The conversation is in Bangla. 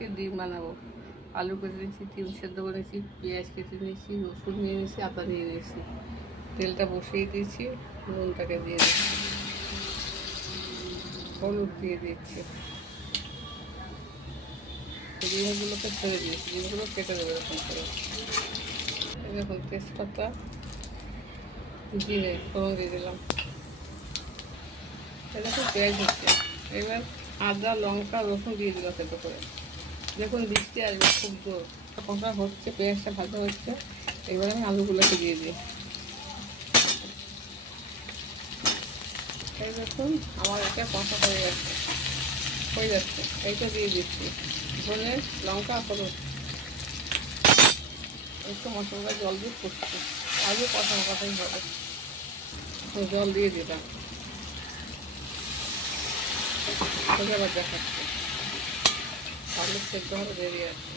আজকে ডিম বানাবো। আলু কেটে নিয়েছি, ডিম সেদ্ধ করে নিয়েছি, পেঁয়াজ কেটে নিয়েছি, রসুন নিয়ে নিয়েছি, আদা নিয়ে নিয়েছি। তেলটা বসিয়ে দিয়েছি, নুনটাকে দিয়ে দিচ্ছি, হলুদ দিয়ে দিচ্ছি, ডিমগুলোকে ছেড়ে দিয়েছি, ডিমগুলো কেটে দেবো এরকম করে। এরকম তেজপাতা, জিরে ফোড়ন দিয়ে দিলাম, এরকম পেঁয়াজ হচ্ছে। এবার আদা লঙ্কা রসুন দিয়ে দিলাম সেদ্ধ করে। দেখুন বৃষ্টি আসবে খুব জোর, কষা হচ্ছে, পেঁয়াজটা ভাজা হচ্ছে। এবার আমি আলুগুলোকে দিয়ে দিই। এই দেখুন আমার এটা কষা হয়ে যাচ্ছে, এইটা দিয়ে দিচ্ছি ধনে লঙ্কা হলুদ, একটু মশলা জল দিয়ে ফুটছে, আলু কষানো কষাই হবে। জল দিয়ে দিলাম, এবার দেখাচ্ছে আলু সেদ্ধ হবে, বেরিয়ে আসছে।